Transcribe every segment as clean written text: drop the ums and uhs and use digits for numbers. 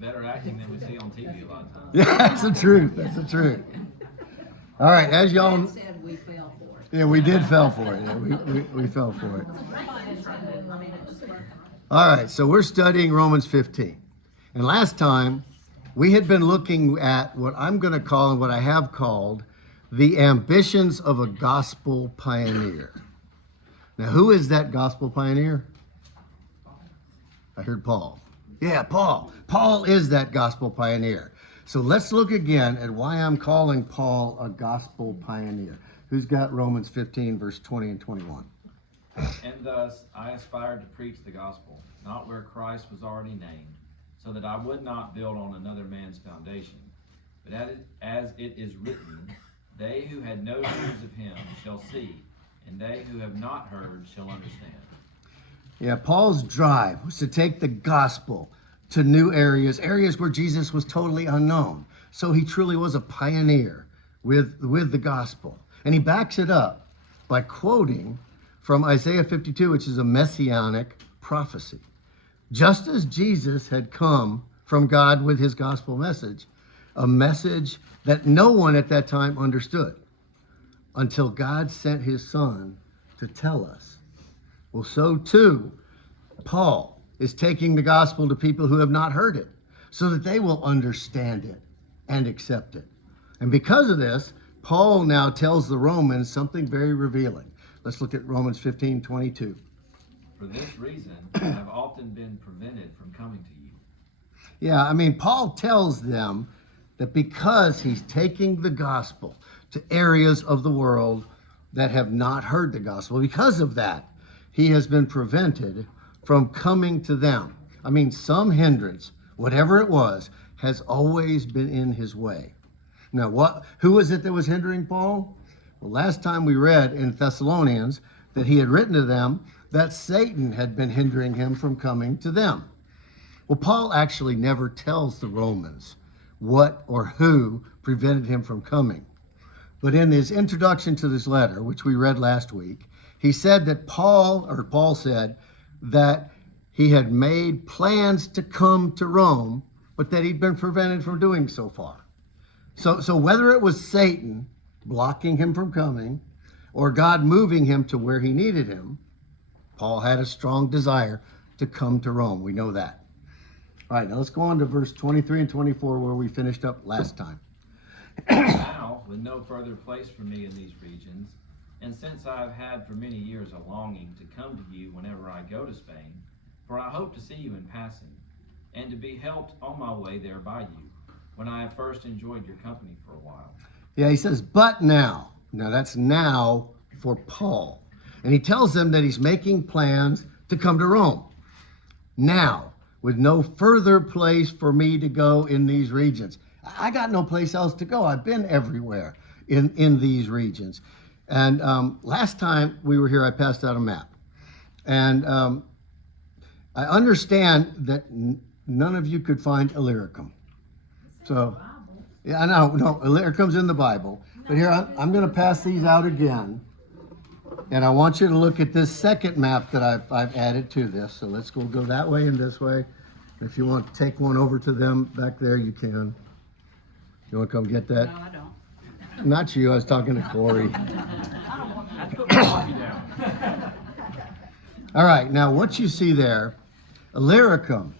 better acting than we see on TV a lot of times. Yeah, that's the truth. That's the truth. All right, as y'all. Dad said we fell for it. Yeah, we did fell for it. Yeah, we fell for it. All right, so we're studying Romans 15. And last time, we had been looking at what I'm going to call and what I have called the ambitions of a gospel pioneer. Now, who is that gospel pioneer? I heard Paul. Yeah, Paul. Paul is that gospel pioneer. So let's look again at why I'm calling Paul a gospel pioneer. Who's got Romans 15, verse 20 and 21? And thus I aspired to preach the gospel, not where Christ was already named, so that I would not build on another man's foundation. But as it is written, they who had no news of him shall see, and they who have not heard shall understand. Yeah, Paul's drive was to take the gospel to new areas where Jesus was totally unknown. So he truly was a pioneer with the gospel. And he backs it up by quoting from Isaiah 52, which is a messianic prophecy. Just as Jesus had come from God with his gospel message, a message that no one at that time understood until God sent his son to tell us. Well, so too, Paul is taking the gospel to people who have not heard it so that they will understand it and accept it. And because of this, Paul now tells the Romans something very revealing. Let's look at Romans 15, 22. For this reason, I have often been prevented from coming to you. Yeah, I mean, Paul tells them that because he's taking the gospel to areas of the world that have not heard the gospel, because of that, he has been prevented from coming to them. I mean, some hindrance, whatever it was, has always been in his way. Now, who was it that was hindering Paul? Well, last time we read in Thessalonians that he had written to them that Satan had been hindering him from coming to them. Well, Paul actually never tells the Romans what or who prevented him from coming. But in his introduction to this letter, which we read last week, he said that Paul said that he had made plans to come to Rome, but that he'd been prevented from doing so far. So whether it was Satan blocking him from coming or God moving him to where he needed him, Paul had a strong desire to come to Rome. We know that. All right, now let's go on to verse 23 and 24 where we finished up last time. Now, with no further place for me in these regions, and since I have had for many years a longing to come to you whenever I go to Spain, for I hope to see you in passing, and to be helped on my way there by you, when I have first enjoyed your company for a while. Yeah, he says, but now. Now that's now for Paul. And he tells them that he's making plans to come to Rome. Now, with no further place for me to go in these regions. I got no place else to go. I've been everywhere in these regions. And last time we were here, I passed out a map. And I understand that none of you could find Illyricum. So, yeah, I know, no, Illyricum's in the Bible. But here, I'm going to pass these out again. And I want you to look at this second map that I've added to this. So let's go that way and this way. If you want to take one over to them back there, you can. You want to come get that? No, I don't. Not you, I was talking to Corey. All right, now what you see there, Illyricum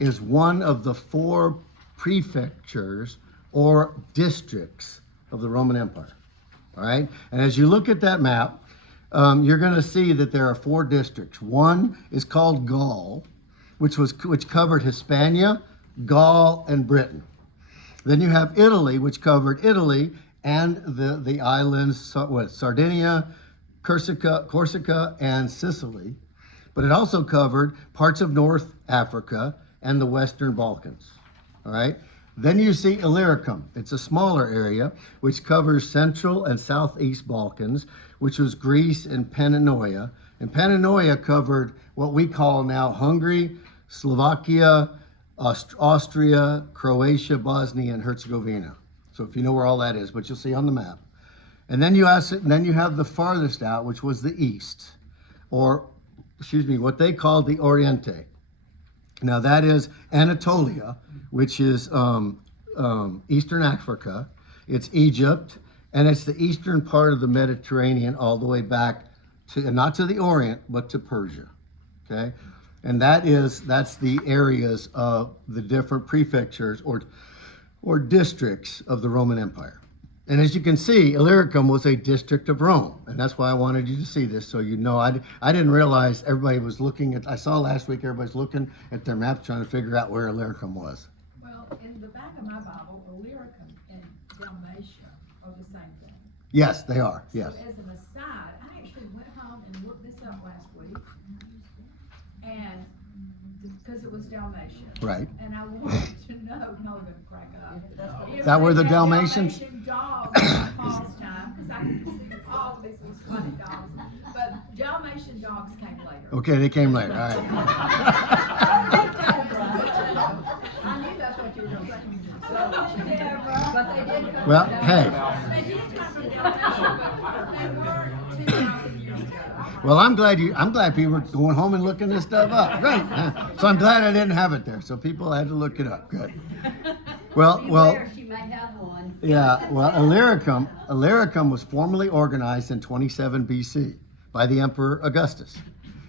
is one of the 4 prefectures or districts of the Roman Empire. All right, and as you look at that map, you're going to see that there are 4 districts. One is called Gaul, which covered Hispania, Gaul, and Britain. Then you have Italy, which covered Italy and the islands, Sardinia, Corsica, and Sicily. But it also covered parts of North Africa and the Western Balkans. All right. Then you see Illyricum. It's a smaller area which covers Central and Southeast Balkans, which was Greece and Pannonia. And Pannonia covered what we call now Hungary, Slovakia, Austria, Croatia, Bosnia, and Herzegovina. So if you know where all that is, but you'll see on the map. And then you have the farthest out, which was the east, or what they called the Oriente. Now that is Anatolia, which is Eastern Africa. It's Egypt, and it's the eastern part of the Mediterranean all the way back to, not to the Orient, but to Persia. Okay? And that's the areas of the different prefectures or districts of the Roman Empire. And as you can see, Illyricum was a district of Rome. And that's why I wanted you to see this, so you know. I didn't realize everybody was looking at, I saw last week everybody's looking at their maps trying to figure out where Illyricum was. Well, in the back of my Bible, Illyricum and Dalmatia are the same thing. Yes, they are. Yes. So as an aside, I actually went home and looked this up last week, and because it was Dalmatia. Right. And I wanted to know, y'all are gonna crack up. Is that where the Dalmatians? Dalmatian dogs in Paul's time, because I can see all of these was funny dogs, but Dalmatian dogs came later. Okay, they came later. All right. I knew that's what you were gonna say. But they did come. Well, from hey. Dalmatia. They did come from Dalmatia, but they weren't 2,000 years ago. Well, I'm glad people are going home and looking this stuff up. Great. So I'm glad I didn't have it there. So people had to look it up. Good. Well, She may have one. yeah. Well, Illyricum was formally organized in 27 BC by the Emperor Augustus,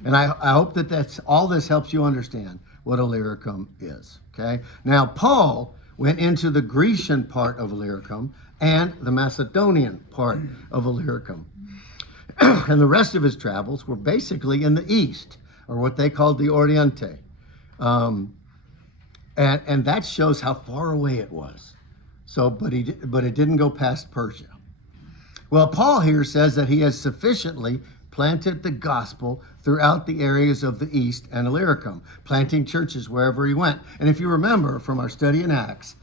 and I hope that all this helps you understand what Illyricum is. Okay. Now Paul went into the Grecian part of Illyricum and the Macedonian part of Illyricum. And the rest of his travels were basically in the east, or what they called the Oriente. And that shows how far away it was. So, but it didn't go past Persia. Well, Paul here says that he has sufficiently planted the gospel throughout the areas of the east and Illyricum, planting churches wherever he went. And if you remember from our study in Acts,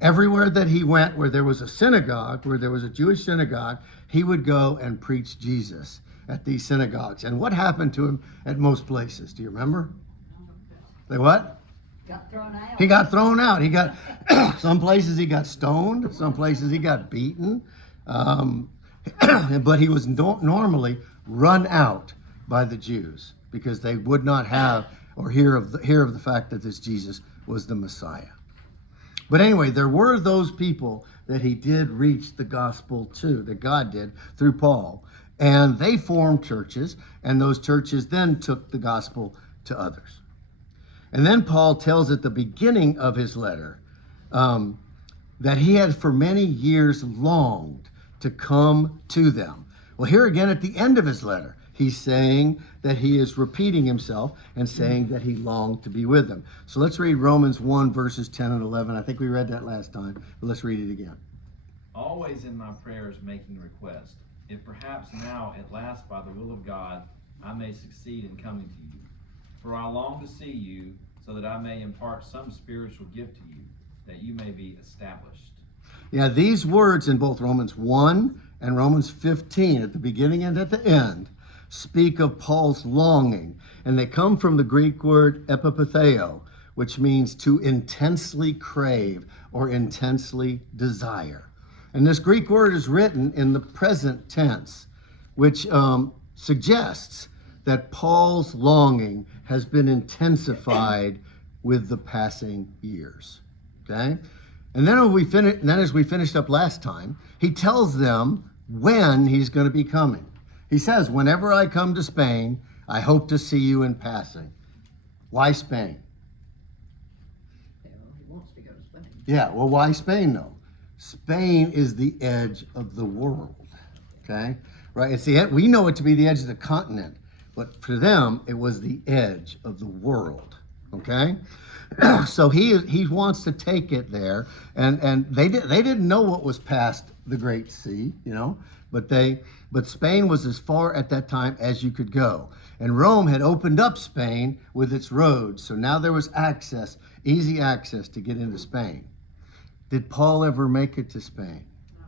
everywhere that he went, where there was a synagogue, where there was a Jewish synagogue, he would go and preach Jesus at these synagogues. And what happened to him at most places? Do you remember? They what? Got thrown out. He got thrown out. He got, some places he got stoned, some places he got beaten. But he was normally run out by the Jews because they would not have or hear of the fact that this Jesus was the Messiah. But anyway, there were those people that he did reach the gospel to, that God did through Paul. And they formed churches, and those churches then took the gospel to others. And then Paul tells at the beginning of his letter that he had for many years longed to come to them. Well, here again at the end of his letter, he's saying that he is repeating himself and saying that he longed to be with them. So let's read Romans 1, verses 10 and 11. I think we read that last time, but let's read it again. Always in my prayers making request, if perhaps now at last by the will of God I may succeed in coming to you. For I long to see you, so that I may impart some spiritual gift to you, that you may be established. Yeah, these words in both Romans 1 and Romans 15, at the beginning and at the end, speak of Paul's longing. And they come from the Greek word epipatheo, which means to intensely crave or intensely desire. And this Greek word is written in the present tense, which suggests that Paul's longing has been intensified with the passing years. Okay? And then as we finished up last time, he tells them when he's going to be coming. He says, whenever I come to Spain, I hope to see you in passing. Why Spain? He wants to go to Spain. Yeah, well, why Spain though? Spain is the edge of the world, okay? Right, it's the edge. We know it to be the edge of the continent, but for them, it was the edge of the world, okay? So he wants to take it there, and they didn't know what was past the Great Sea, you know, but Spain was as far at that time as you could go, and Rome had opened up Spain with its roads, so now there was access, easy access to get into Spain. Did Paul ever make it to Spain? No.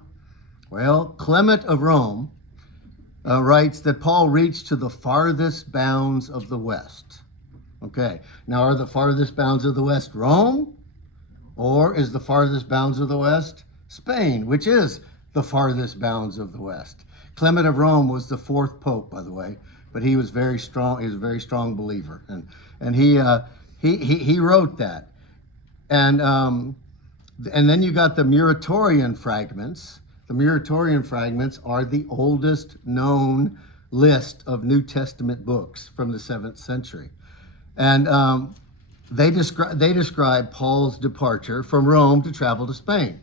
Well, Clement of Rome writes that Paul reached to the farthest bounds of the West. Okay, now are the farthest bounds of the West Rome? Or is the farthest bounds of the West Spain, which is the farthest bounds of the West? Clement of Rome was the fourth pope, by the way, but he was very strong. He was a very strong believer, and he wrote that. And then you got the Muratorian fragments. The Muratorian fragments are the oldest known list of New Testament books from the 7th century. And they describe Paul's departure from Rome to travel to Spain.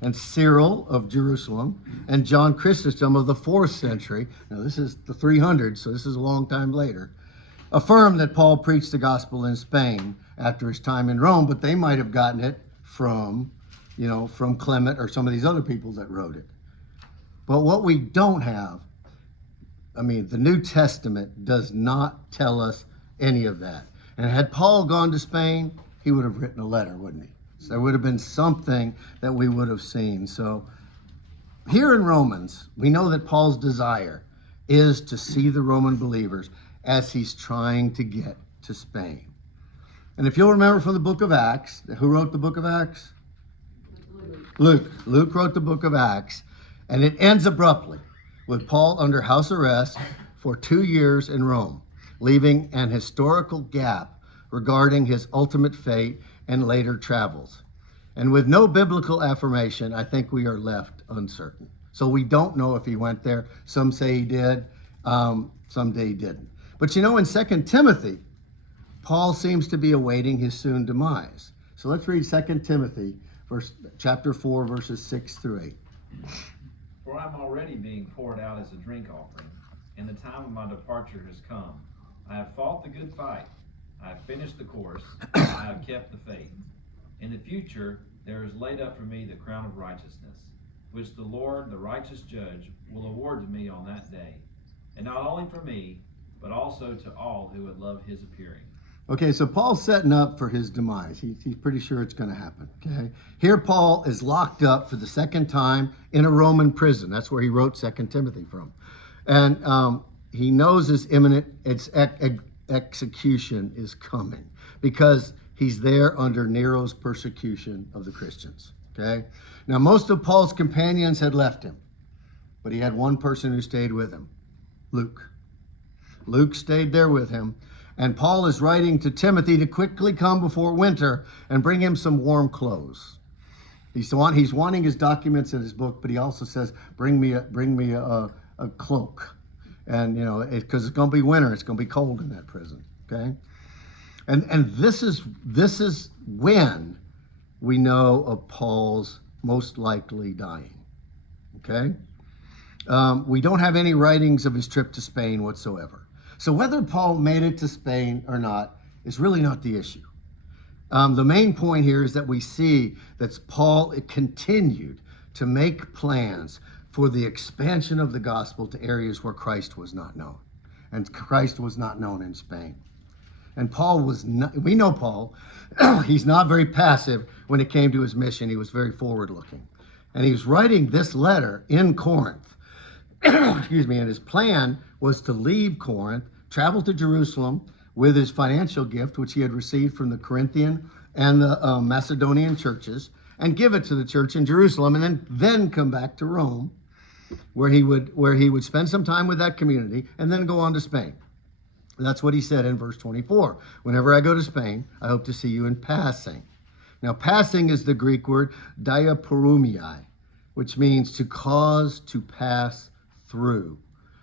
And Cyril of Jerusalem and John Chrysostom of the 4th century, now this is the 300s, so this is a long time later, affirm that Paul preached the gospel in Spain after his time in Rome, but they might have gotten it from Clement or some of these other people that wrote it. But what we don't have, the New Testament does not tell us any of that. And had Paul gone to Spain, he would have written a letter, wouldn't he? So there would have been something that we would have seen. So here in Romans, we know that Paul's desire is to see the Roman believers as he's trying to get to Spain. And if you'll remember from the book of Acts, who wrote the book of Acts? Luke. Luke wrote the book of Acts, and it ends abruptly with Paul under house arrest for 2 years in Rome, leaving an historical gap regarding his ultimate fate and later travels. And with no biblical affirmation, I think we are left uncertain. So we don't know if he went there. Some say he did, some say he didn't. But in 2 Timothy, Paul seems to be awaiting his soon demise. So let's read 2 Timothy, chapter 4, verses 6 through 8. For I am already being poured out as a drink offering, and the time of my departure has come. I have fought the good fight. I have finished the course. I have kept the faith. In the future, there is laid up for me the crown of righteousness, which the Lord, the righteous judge, will award to me on that day. And not only for me, but also to all who would love his appearing. Okay, so Paul's setting up for his demise. He's pretty sure it's going to happen. Okay, here Paul is locked up for the second time in a Roman prison. That's where he wrote 2 Timothy from. And he knows his imminent execution is coming because he's there under Nero's persecution of the Christians. Okay, now most of Paul's companions had left him, but he had one person who stayed with him, Luke. Luke stayed there with him. And Paul is writing to Timothy to quickly come before winter and bring him some warm clothes. He's wanting his documents in his book, but he also says, bring me a cloak. And, because it's going to be winter, it's going to be cold in that prison. Okay. And this is when we know of Paul's most likely dying. Okay. We don't have any writings of his trip to Spain whatsoever. So whether Paul made it to Spain or not is really not the issue. The main point here is that we see that Paul continued to make plans for the expansion of the gospel to areas where Christ was not known. And Christ was not known in Spain. And we know Paul, he's not very passive when it came to his mission. He was very forward-looking. And he was writing this letter in Corinth. Excuse me, and his plan was to leave Corinth, travel to Jerusalem with his financial gift, which he had received from the Corinthian and the Macedonian churches, and give it to the church in Jerusalem, and then come back to Rome, where he would spend some time with that community, and then go on to Spain. That's what he said in verse 24. Whenever I go to Spain, I hope to see you in passing. Now, passing is the Greek word diaporumai, which means to cause to pass through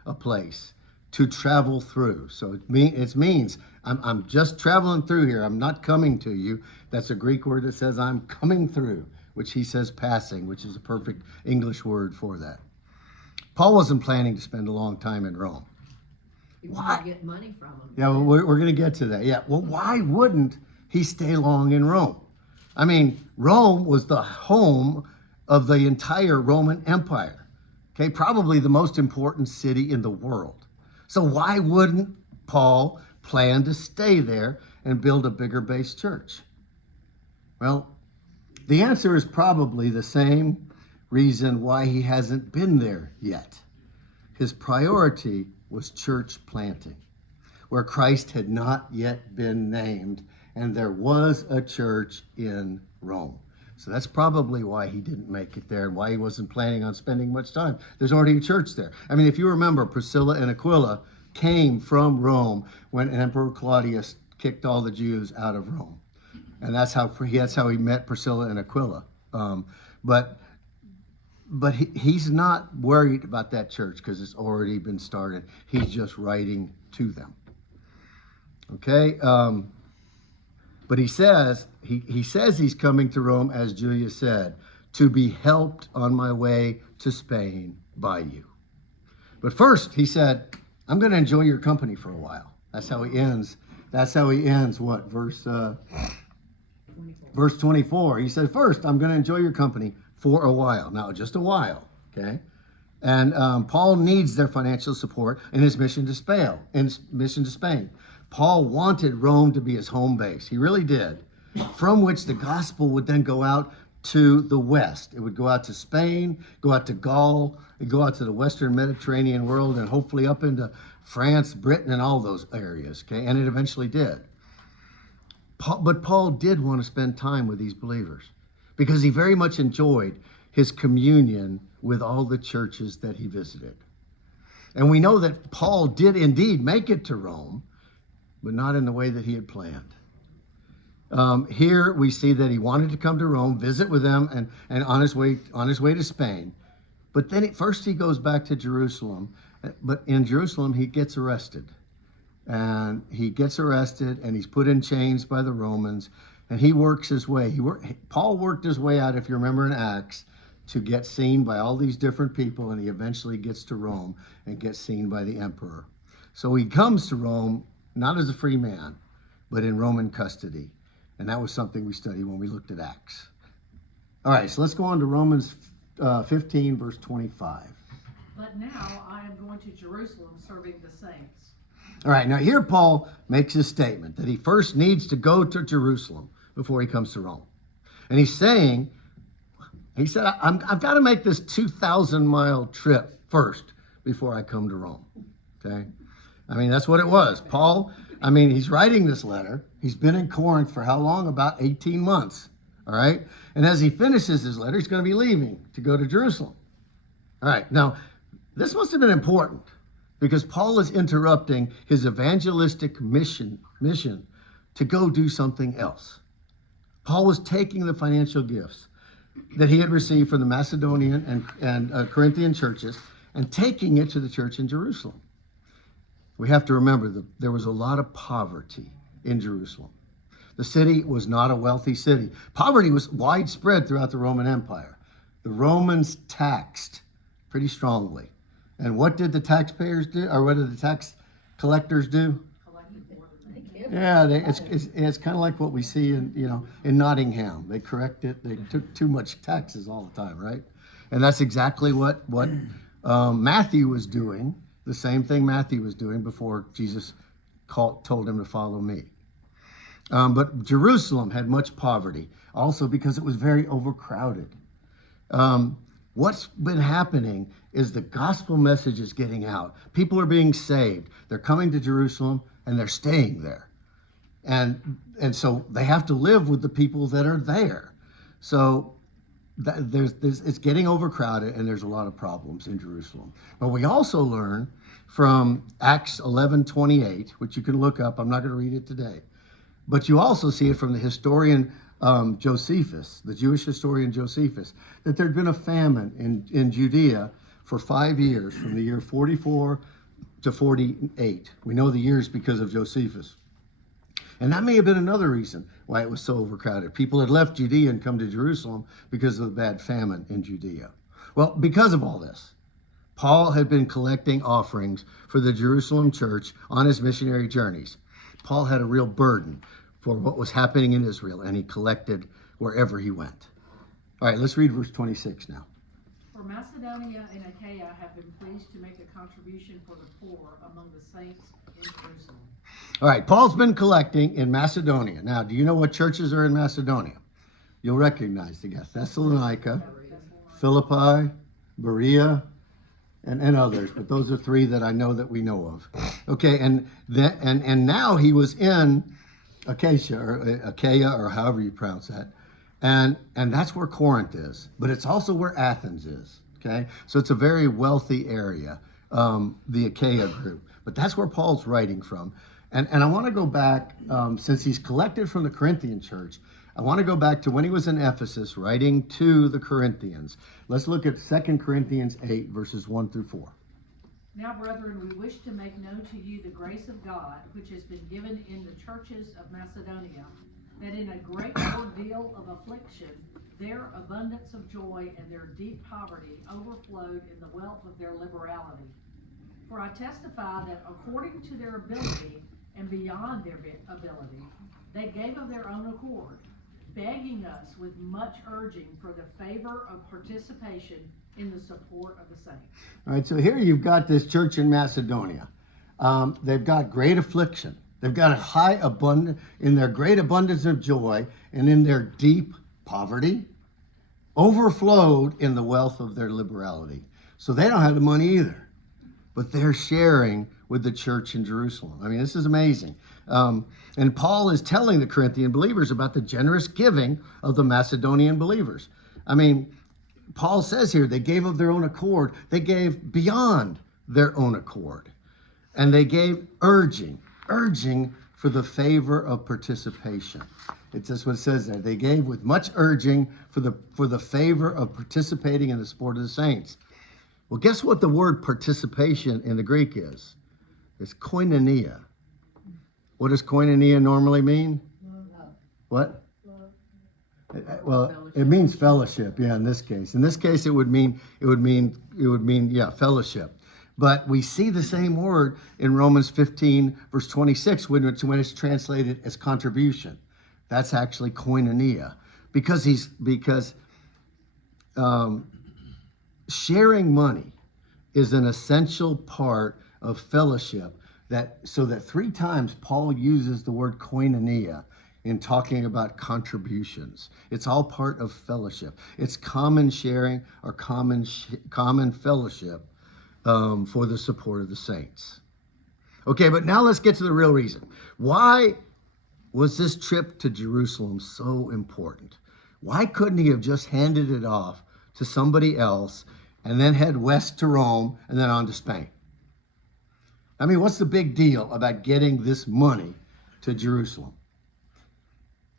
a place, to travel through. So it means I'm just traveling through here. I'm not coming to you. That's a Greek word that says I'm coming through, which he says passing, which is a perfect English word for that. Paul wasn't planning to spend a long time in Rome. You want to get money from him. Yeah, well, we're going to get to that. Yeah, well, why wouldn't he stay long in Rome? Rome was the home of the entire Roman Empire. Okay, probably the most important city in the world. So why wouldn't Paul plan to stay there and build a bigger base church? Well, the answer is probably the same reason why he hasn't been there yet. His priority was church planting, where Christ had not yet been named, and there was a church in Rome. So that's probably why he didn't make it there and why he wasn't planning on spending much time. There's already a church there. If you remember, Priscilla and Aquila came from Rome when Emperor Claudius kicked all the Jews out of Rome. and that's how he met Priscilla and Aquila. But he's not worried about that church because it's already been started. He's just writing to them. Okay, but he says he's coming to Rome, as Julia said, to be helped on my way to Spain by you. But first, he said, I'm going to enjoy your company for a while. That's how he ends. What, verse 24. He said, first, I'm going to enjoy your company for a while. Now, just a while, okay? And Paul needs their financial support in his mission to Spain. Paul wanted Rome to be his home base. He really did. From which the gospel would then go out to the west. It would go out to Spain, go out to Gaul, it'd go out to the Western Mediterranean world, and hopefully up into France, Britain, and all those areas, okay? And it eventually did. But Paul did want to spend time with these believers because he very much enjoyed his communion with all the churches that he visited. And we know that Paul did indeed make it to Rome, but not in the way that he had planned. Here we see that he wanted to come to Rome, visit with them, and on his way to Spain. But then first he goes back to Jerusalem. But in Jerusalem, he gets arrested. And he's put in chains by the Romans. And he works his way. Paul worked his way out, if you remember in Acts, to get seen by all these different people. And he eventually gets to Rome and gets seen by the emperor. So he comes to Rome, not as a free man, but in Roman custody. And that was something we studied when we looked at Acts. All right, so let's go on to Romans 15, verse 25. But now I am going to Jerusalem serving the saints. All right, now here Paul makes his statement that he first needs to go to Jerusalem before he comes to Rome. And he said, I've got to make this 2,000-mile trip first before I come to Rome, okay? I mean, that's what it was. Paul, he's writing this letter. He's been in Corinth for how long? About 18 months, all right? And as he finishes his letter, he's going to be leaving to go to Jerusalem. All right, now, this must have been important because Paul is interrupting his evangelistic mission to go do something else. Paul was taking the financial gifts that he had received from the Macedonian and Corinthian churches and taking it to the church in Jerusalem. We have to remember that there was a lot of poverty in Jerusalem. The city was not a wealthy city. Poverty was widespread throughout the Roman Empire. The Romans taxed pretty strongly. And what did the taxpayers do? Or what did the tax collectors do? Yeah, it's kind of like what we see in Nottingham. They correct it. They took too much taxes all the time, right? And that's exactly what Matthew was doing. The same thing Matthew was doing before Jesus told him to follow me. But Jerusalem had much poverty, also because it was very overcrowded. What's been happening is the gospel message is getting out. People are being saved. They're coming to Jerusalem and they're staying there. And so they have to live with the people that are there. So it's getting overcrowded and there's a lot of problems in Jerusalem. But we also learn from Acts 11:28, which you can look up. I'm not going to read it today. But you also see it from the historian Josephus, the Jewish historian Josephus, that there'd been a famine in Judea for 5 years, from the year 44 to 48. We know the years because of Josephus. And that may have been another reason why it was so overcrowded. People had left Judea and come to Jerusalem because of the bad famine in Judea. Well, because of all this, Paul had been collecting offerings for the Jerusalem church on his missionary journeys. Paul had a real burden for what was happening in Israel, and he collected wherever he went. All right, let's read verse 26 now. For Macedonia and Achaia have been pleased to make a contribution for the poor among the saints in Jerusalem. All right, Paul's been collecting in Macedonia. Now, do you know what churches are in Macedonia? You'll recognize the guess. Thessalonica, Philippi, Berea, and others, but those are three that I know that we know of. Okay, and now he was in Achaia, or however you pronounce that, and that's where Corinth is, but it's also where Athens is. Okay, so it's a very wealthy area, the Achaia group, but that's where Paul's writing from, And I want to go back, since he's collected from the Corinthian church, I want to go back to when he was in Ephesus writing to the Corinthians. Let's look at 2 Corinthians 8, verses 1 through 4. Now, brethren, we wish to make known to you the grace of God, which has been given in the churches of Macedonia, that in a great ordeal of affliction, their abundance of joy and their deep poverty overflowed in the wealth of their liberality. For I testify that according to their ability and beyond their ability, they gave of their own accord, begging us with much urging for the favor of participation in the support of the saints. All right, so here you've got this church in Macedonia. They've got great affliction. They've got a high abundance, in their great abundance of joy and in their deep poverty, overflowed in the wealth of their liberality. So they don't have the money either, but they're sharing with the church in Jerusalem. I mean, this is amazing. And Paul is telling the Corinthian believers about the generous giving of the Macedonian believers. I mean, Paul says here, they gave of their own accord. They gave beyond their own accord. And they gave urging for the favor of participation. It's just what it says there. They gave with much urging for the favor of participating in the support of the saints. Well, guess what the word participation in the Greek is? It's koinonia. What does koinonia normally mean? What? Well, it means fellowship. Yeah, in this case. In this case, it would mean fellowship. But we see the same word in Romans 15, verse 26, when it's translated as contribution. That's actually koinonia, because sharing money is an essential part of fellowship. So that 3 times Paul uses the word koinonia in talking about contributions. It's all part of fellowship. It's common sharing or common fellowship for the support of the saints. Okay, but now let's get to the real reason. Why was this trip to Jerusalem so important? Why couldn't he have just handed it off to somebody else and then head west to Rome and then on to Spain? I mean, what's the big deal about getting this money to Jerusalem?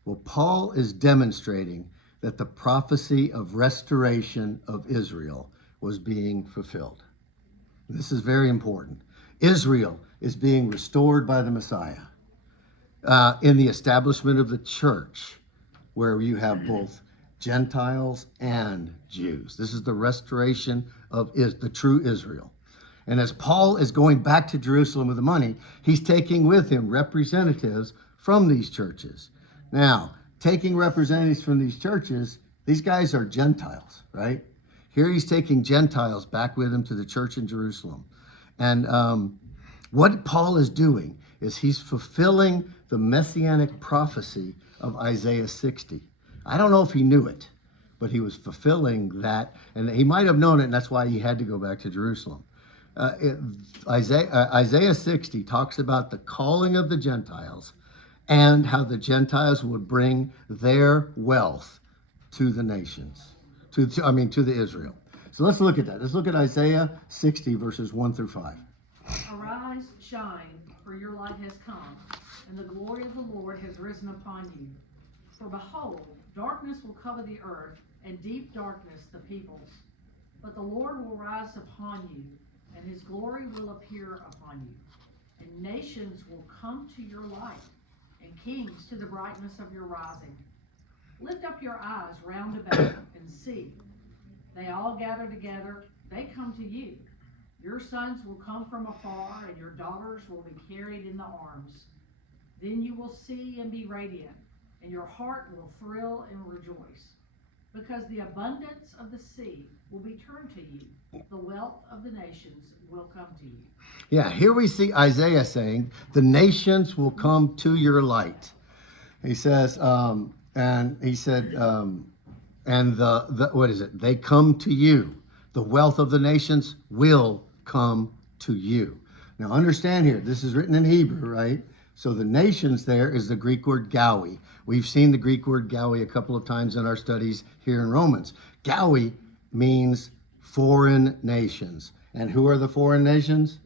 Well, Paul is demonstrating that the prophecy of restoration of Israel was being fulfilled. This is very important. Israel is being restored by the Messiah in the establishment of the church, where you have both Gentiles and Jews. This is the restoration of the true Israel. And as Paul is going back to Jerusalem with the money, he's taking with him representatives from these churches. Now, taking representatives from these churches, these guys are Gentiles, right? Here he's taking Gentiles back with him to the church in Jerusalem. And what Paul is doing is he's fulfilling the messianic prophecy of Isaiah 60. I don't know if he knew it, but he was fulfilling that. And he might have known it, and that's why he had to go back to Jerusalem. Isaiah 60 talks about the calling of the Gentiles and how the Gentiles would bring their wealth to the nations, to the Israel. So let's look at that. Let's look at Isaiah 60, verses 1 through 5. Arise, shine, for your light has come, and the glory of the Lord has risen upon you. For behold, darkness will cover the earth, and deep darkness the peoples. But the Lord will rise upon you, and his glory will appear upon you. And nations will come to your light, and kings to the brightness of your rising. Lift up your eyes round about and see. They all gather together, they come to you. Your sons will come from afar, and your daughters will be carried in the arms. Then you will see and be radiant, and your heart will thrill and rejoice. Because the abundance of the sea will be turned to you. The wealth of the nations will come to you. Yeah, here we see Isaiah saying, the nations will come to your light. He says, they come to you. The wealth of the nations will come to you. Now understand here, this is written in Hebrew, right? So the nations there is the Greek word gawi. We've seen the Greek word gawi a couple of times in our studies here in Romans. Gawi means foreign nations. And who are the foreign nations?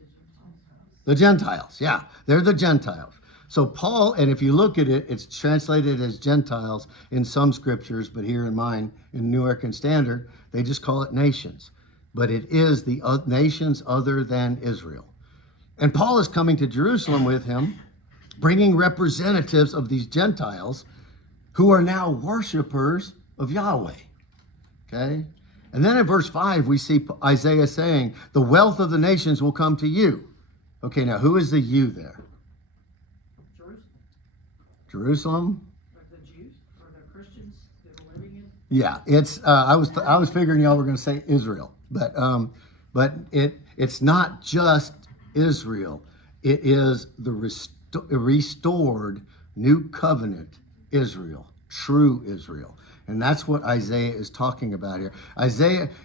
The Gentiles, yeah, they're the Gentiles. So Paul, and if you look at it, it's translated as Gentiles in some scriptures, but here in mine, in New American Standard, they just call it nations. But it is the nations other than Israel. And Paul is coming to Jerusalem with him, bringing representatives of these Gentiles who are now worshipers of Yahweh. Okay? And then in verse 5, we see Isaiah saying, the wealth of the nations will come to you. Okay, now who is the you there? Jerusalem? Or the Jews, or the Christians that are living in? Yeah, it's. I was figuring y'all were going to say Israel, but it's not just Israel. It is the restored new covenant Israel, true Israel, and that's what Isaiah is talking about here.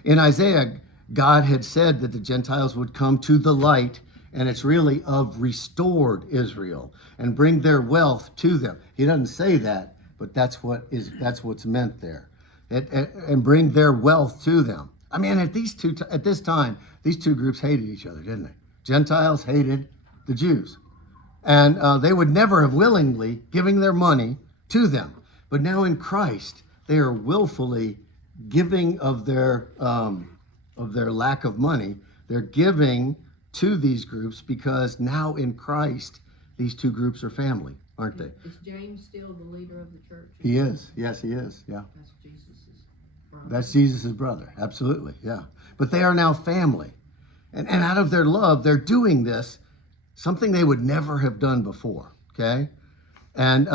In Isaiah, God had said that the Gentiles would come to the light. And it's really of restored Israel and bring their wealth to them. He doesn't say that, but that's what's meant there. And bring their wealth to them. I mean, at this time, these two groups hated each other, didn't they? Gentiles hated the Jews. And they would never have willingly giving their money to them. But now in Christ, they are willfully giving of their lack of money. They're giving to these groups because now in Christ, these two groups are family, aren't they? Is James still the leader of the church? He is. Yes, he is. Yeah. That's Jesus's brother. That's Jesus' brother. Absolutely. Yeah. But they are now family. And out of their love, they're doing this, something they would never have done before. Okay. And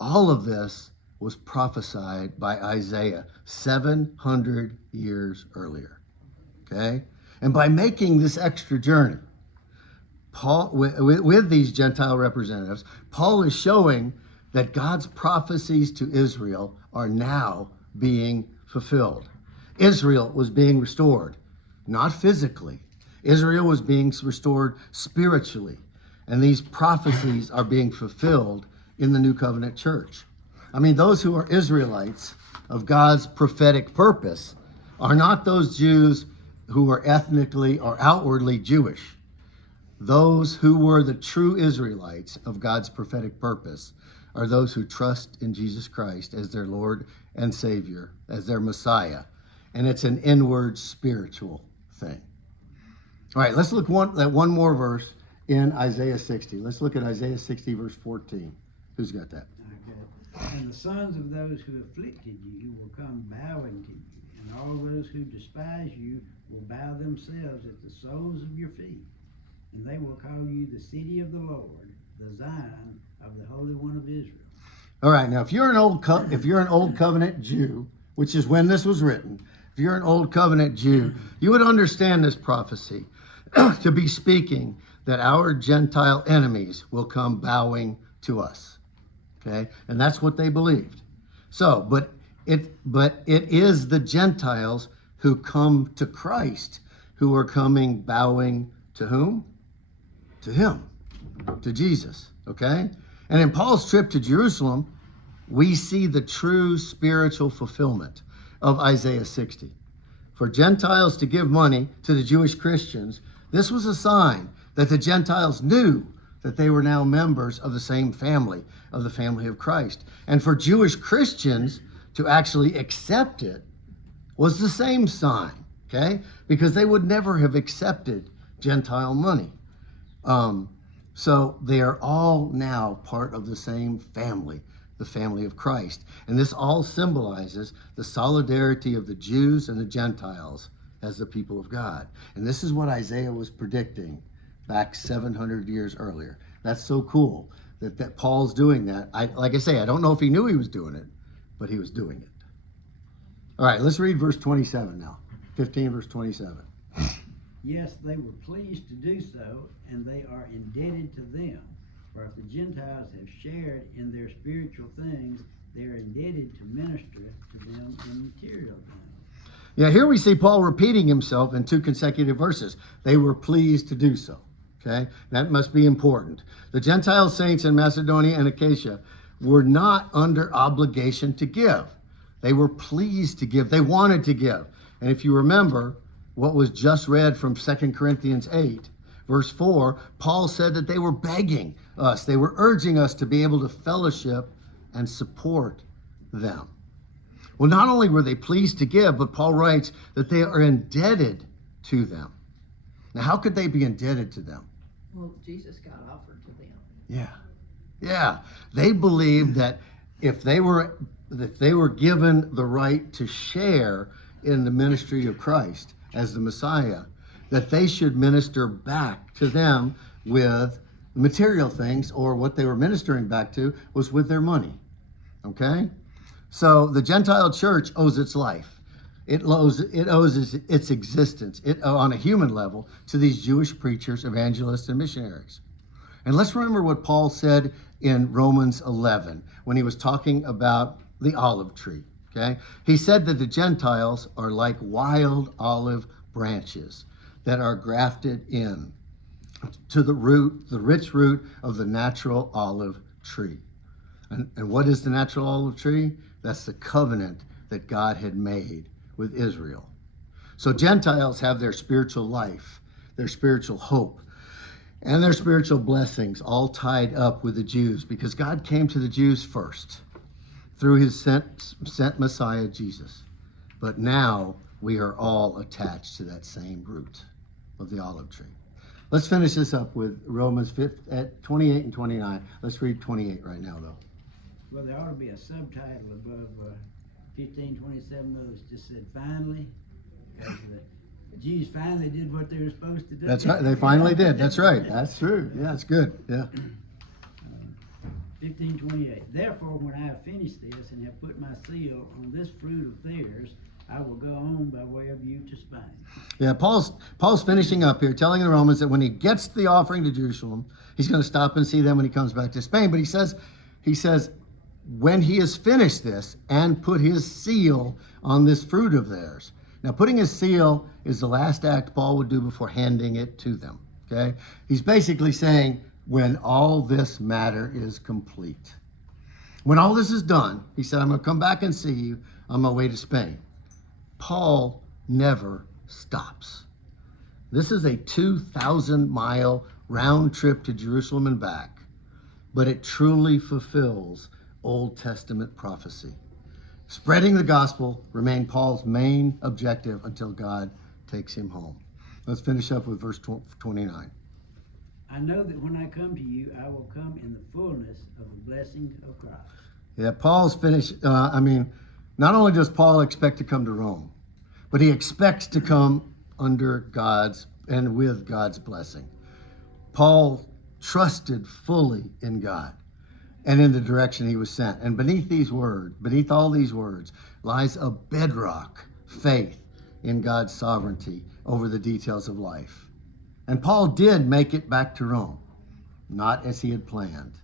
all of this was prophesied by Isaiah 700 years earlier. Okay. And by making this extra journey, Paul, with these Gentile representatives, Paul is showing that God's prophecies to Israel are now being fulfilled. Israel was being restored, not physically. Israel was being restored spiritually. And these prophecies are being fulfilled in the New Covenant church. I mean, those who are Israelites of God's prophetic purpose are not those Jews who were ethnically or outwardly Jewish. Those who were the true Israelites of God's prophetic purpose are those who trust in Jesus Christ as their Lord and Savior, as their Messiah. And it's an inward spiritual thing. All right, let's look at one more verse in Isaiah 60. Let's look at Isaiah 60, verse 14. Who's got that? Okay. And the sons of those who afflicted you will come bowing to you, and all those who despise you will bow themselves at the soles of your feet, and they will call you the city of the Lord, the Zion of the Holy One of Israel. All right, now if you're an old covenant Jew, which is when this was written, if you're an old covenant Jew, you would understand this prophecy to be speaking that our Gentile enemies will come bowing to us. Okay, and that's what they believed. So, but it is the Gentiles who come to Christ, who are coming bowing to whom? To him, to Jesus, okay? And in Paul's trip to Jerusalem, we see the true spiritual fulfillment of Isaiah 60. For Gentiles to give money to the Jewish Christians, this was a sign that the Gentiles knew that they were now members of the same family, of the family of Christ. And for Jewish Christians to actually accept it was the same sign, okay? Because they would never have accepted Gentile money. So they are all now part of the same family, the family of Christ. And this all symbolizes the solidarity of the Jews and the Gentiles as the people of God. And this is what Isaiah was predicting back 700 years earlier. That's so cool that Paul's doing that. Like I say, I don't know if he knew he was doing it, but he was doing it. All right, let's read verse 27 now. 15 verse 27. Yes, they were pleased to do so, and they are indebted to them. For if the Gentiles have shared in their spiritual things, they are indebted to minister to them in material things. Yeah, here we see Paul repeating himself in 2 consecutive verses. They were pleased to do so. Okay, that must be important. The Gentile saints in Macedonia and Achaia were not under obligation to give. They were pleased to give. They wanted to give. And if you remember what was just read from 2 Corinthians 8, Verse 4, Paul said that they were begging us, they were urging us to be able to fellowship and support them. Well, not only were they pleased to give, but Paul writes that they are indebted to them. Now, how could they be indebted to them? Well, Jesus got offered to them. Yeah. They believed that if they were given the right to share in the ministry of Christ as the Messiah, that they should minister back to them with material things, or what they were ministering back to was with their money. Okay? So the Gentile church owes its life. It owes its existence on a human level to these Jewish preachers, evangelists, and missionaries. And let's remember what Paul said in Romans 11 when he was talking about the olive tree. Okay? He said that the Gentiles are like wild olive branches that are grafted in to the rich root of the natural olive tree. And what is the natural olive tree? That's the covenant that God had made with Israel. So Gentiles have their spiritual life, their spiritual hope, and their spiritual blessings all tied up with the Jews, because God came to the Jews first through his sent Messiah, Jesus. But now we are all attached to that same root of the olive tree. Let's finish this up with Romans 5 at 28 and 29. Let's read 28 right now, though. Well, there ought to be a subtitle above 1527 those just said finally, because the Jews finally did what they were supposed to do. That's right. They finally did. That's right. That's true. Yeah, it's good. Yeah. 1528. Therefore, when I have finished this and have put my seal on this fruit of theirs, I will go on by way of you to Spain. Yeah, Paul's finishing up here, telling the Romans that when he gets the offering to Jerusalem, he's going to stop and see them when he comes back to Spain. But he says, when he has finished this and put his seal on this fruit of theirs. Now, putting his seal is the last act Paul would do before handing it to them. Okay? He's basically saying, when all this matter is complete. When all this is done, he said, I'm going to come back and see you on my way to Spain. Paul never stops. This is a 2,000-mile round trip to Jerusalem and back, but it truly fulfills Old Testament prophecy. Spreading the gospel remained Paul's main objective until God takes him home. Let's finish up with verse 29. I know that when I come to you, I will come in the fullness of the blessing of Christ. Yeah, Paul's finished. Not only does Paul expect to come to Rome, but he expects to come under God's and with God's blessing. Paul trusted fully in God and in the direction he was sent. And beneath all these words, lies a bedrock faith in God's sovereignty over the details of life. And Paul did make it back to Rome, not as he had planned,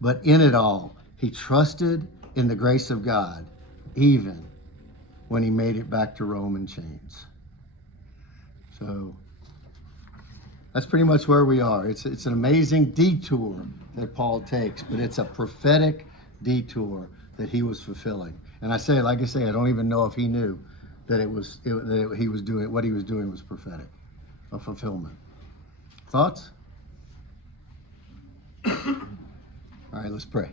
but in it all, he trusted in the grace of God, even when he made it back to Rome in chains. So that's pretty much where we are. It's an amazing detour that Paul takes, but it's a prophetic detour that he was fulfilling. And I don't even know if he knew that he was doing what he was doing was prophetic, a fulfillment. Thoughts? All right, let's pray.